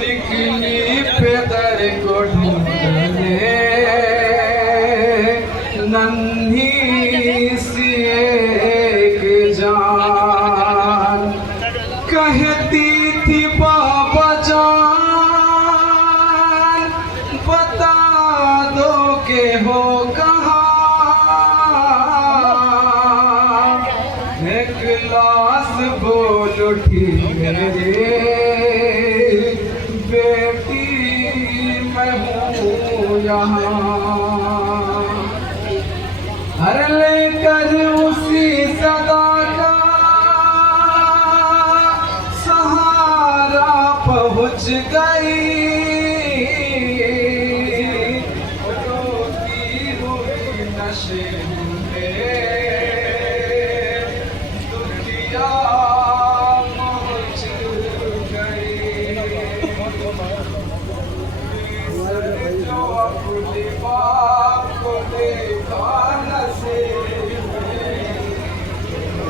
निकली पेदर को ढूंढने नन्ही सी एक जान कहती थी बाबा जान बता दो के हो एक लाश बोल उठी मेरे बेटी मैं हूँ यहाँ हर लेकर उसी सदा का सहारा पहुँच गई रोती हुई नशे में जो अपने बाप को देखा नशे में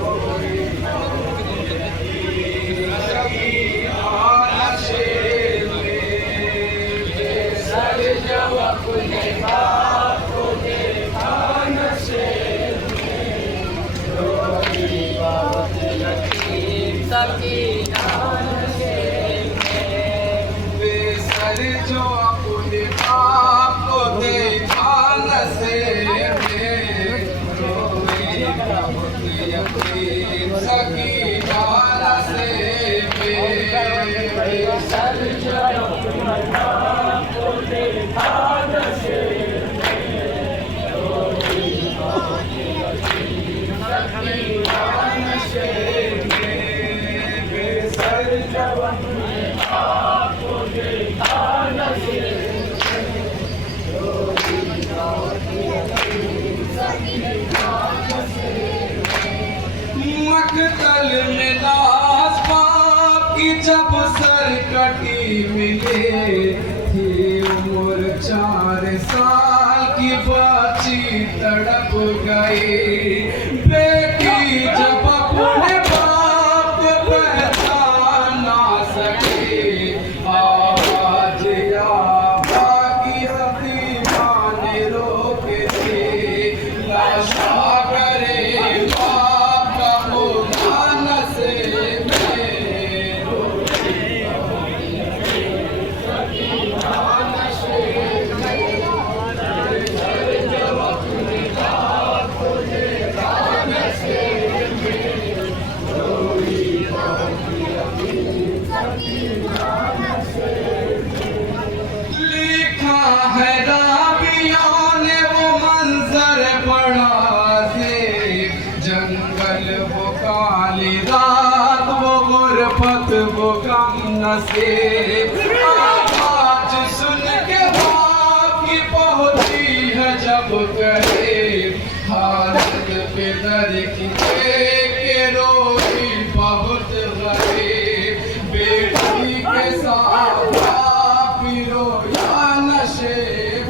रोएगा यकीन सकीना नशे में सर जो अपने बाप को देखा नशे में रोएगा यकीन सकीना नशे में बेसर जो अपने बाप को देखा मकतल में लाश बाप की जब सर कटी मिले थी उम्र 4 साल की बच्ची तड़प गई बेटी जब अपने बाप को पहचान ना सके आज या बाकी हती माने रोक दे लाशा करे बाप का होगा नशे में जंगल वो काली रात वो गुरबत वो गम नसीब आवाज सुन के बाप की पहुंची है जब कहे हालत पे दर की के रोई बहुत गरीब बेटी के साथ बाप रोया नशे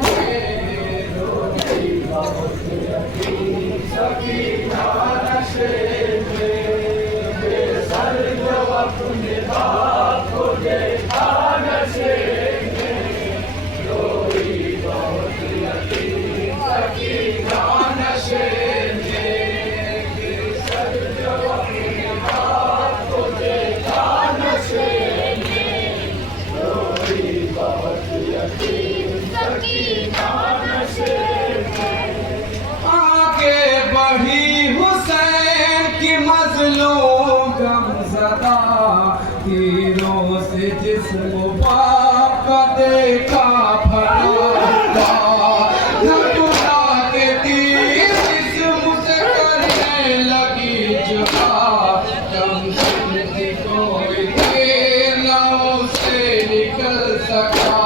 में रोई बहुत सकीना नशे में बेसर जो अपने बाप को देखा नशे में रोई बहुत यकीन सकीना नशे में बेसर जो अपने बाप को देखा नशे में रोई बहुत यकीन सकीना नशे में आगे बढ़ी हुसैन की मजलूम गमज़दा तीरों से जिस्म बाप का देखा फना धुला के तीर जिस्म से करने लगी जुदा कम सुनती कोई देर न उसे निकल सका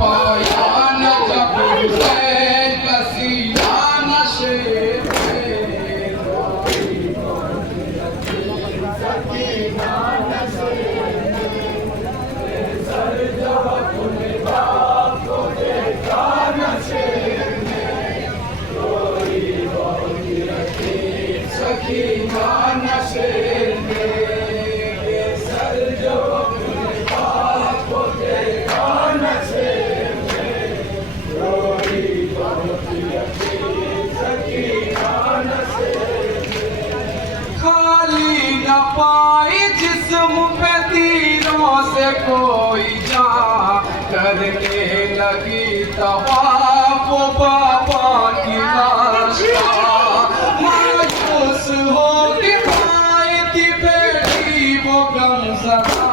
पाया न जब हुसैन का सीना नशे सकीना नशे में सर जो अपने बाप को देखा नशे में रोई बहुत यतीम सकीना नशे में खाली न पाई जिस्म पे तीरों से कोई जा करने लगी तवाफ बाबा की लाश मायूस हो के पाई थी बेटी वो गमज़दा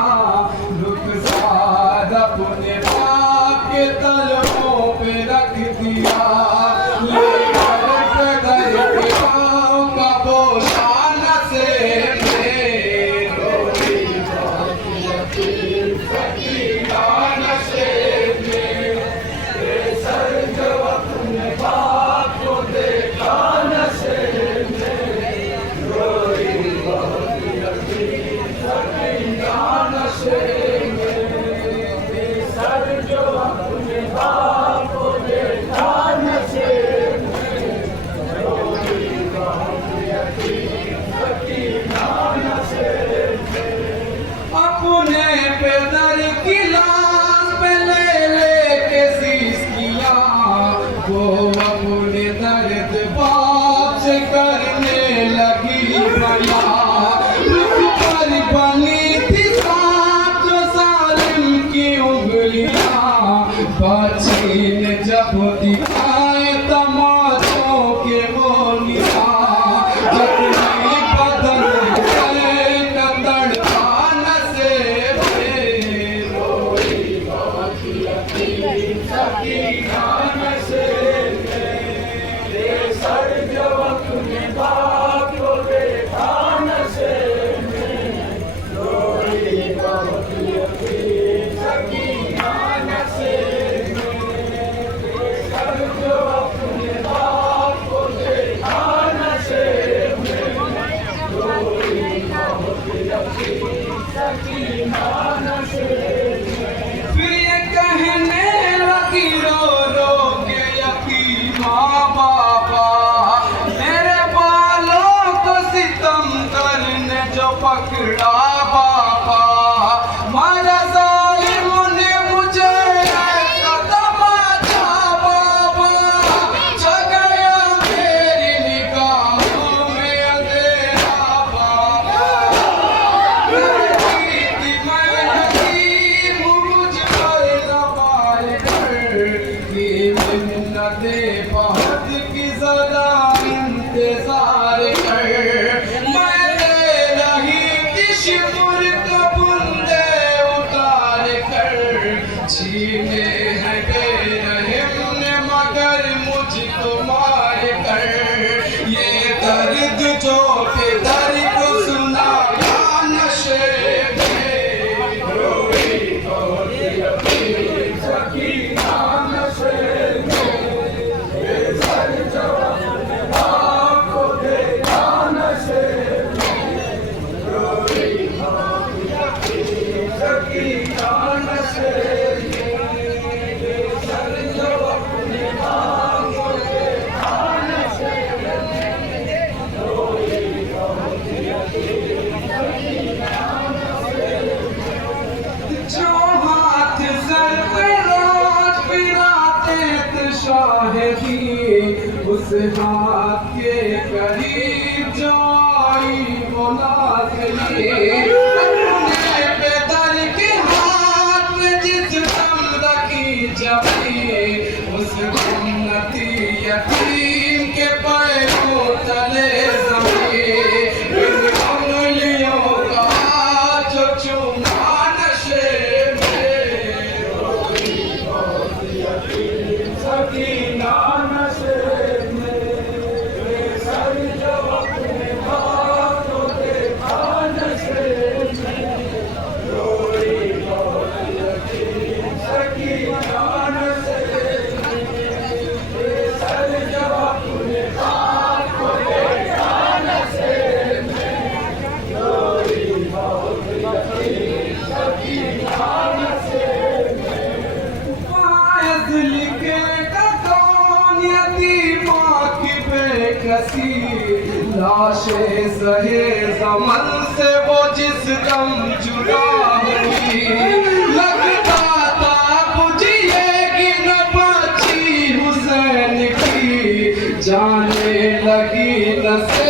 रुखसार अपने बाप के तलवों पे रख दिया लेकर कदर के पाँव का बोझा नशे में रोई बहुत यतीम सकीना नशे में सर जो अपने बाप को देखा नशे में रोई बहुत यतीम सकीना नशे में सर जो अपने बाप को देखा नशे में रोई बहुत यतीम सकीना नशे में अपने पेदर की लाश पे ले के शीश किया वो अपने दर्द बाप से करने लगी बया रुख पर बनी थी साथ जो जालिम की उंगलियां बचीन जब दिखाए तमाचों के वो निशान जख्मी बदन पे कतड़ता नशे में रोई बहुत यतीम सकीना नशे में सर जो अपने बाप को देखा नशे में रोई बहुत यतीम सकीना नशे में सर जो अपने बाप को देखा नशे में रोई बहुत यतीम सकीना नशे में फिर ये कहने लगी रो रो के यतीमा बाबा मेरे बालों को सितम करने जो पकड़ा बाबा मारा जालिम ने मुझे ऐसा तमाचा बाबा जगाया मेरी निगाहों में अंधेरा बाबा बहुत की ज़रा इंतजार कर मैंने रही थी शिवर का बुंदे उतार कर छीने हैं बेरहम ने मगर मुझको मार कर ये दर्द जो दर्द को सुना नशे में रोई बहुत यतीम सकीना नशे जो हाथ सर पे राज फिराते थे शाहिदी उस हाथ के करीब जो आई वो नाज़ली अपने बेदर के हाथ में जिस दम रखी जबी उस उन्नति यतीम के पैरों तले जमीन इन उंगलियों का जो चूमा नशे में रोई बहुत यतीम सकीना नशे में अमल से वो जिस दम जुदा हुई, लगता था बुझिएगी न बची हुसैन की, जाने लगी न से